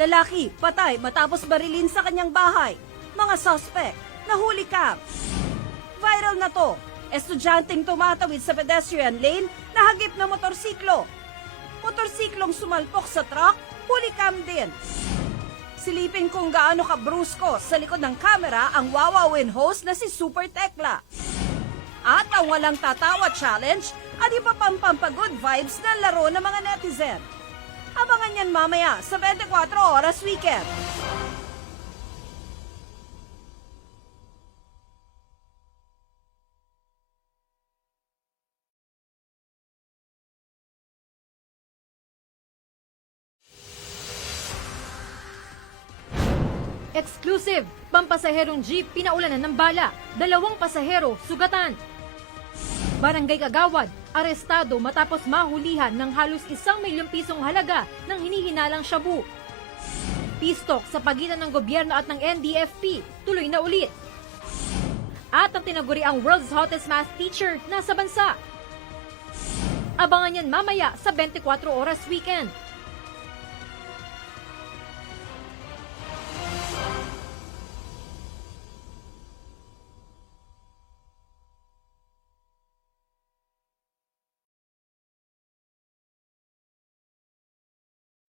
Lalaki, patay matapos barilin sa kanyang bahay. Mga suspect, nahuli ka. Viral na to. Estudyanteng tumatawid sa pedestrian lane na hagip na motorsiklo. Motorsiklong sumalpok sa truck, huli cam din. Silipin kung gaano kabrusko sa likod ng kamera ang wawawin host na si Super Tekla. At ang walang tatawa challenge at iba pang pampagood vibes na laro ng mga netizen. Abangan yan mamaya sa 24 Oras Weekend. Exclusive! Pampasaherong jeep pinaulanan ng bala. 2 pasahero sugatan. Barangay Kagawad, arestado matapos mahulihan ng halos 1 milyong pisong halaga ng hinihinalang shabu. Pistok sa pagitan ng gobyerno at ng NDFP, tuloy na ulit. At ang tinaguri ang World's Hottest Math Teacher nasa bansa. Abangan yan mamaya sa 24 Oras Weekend.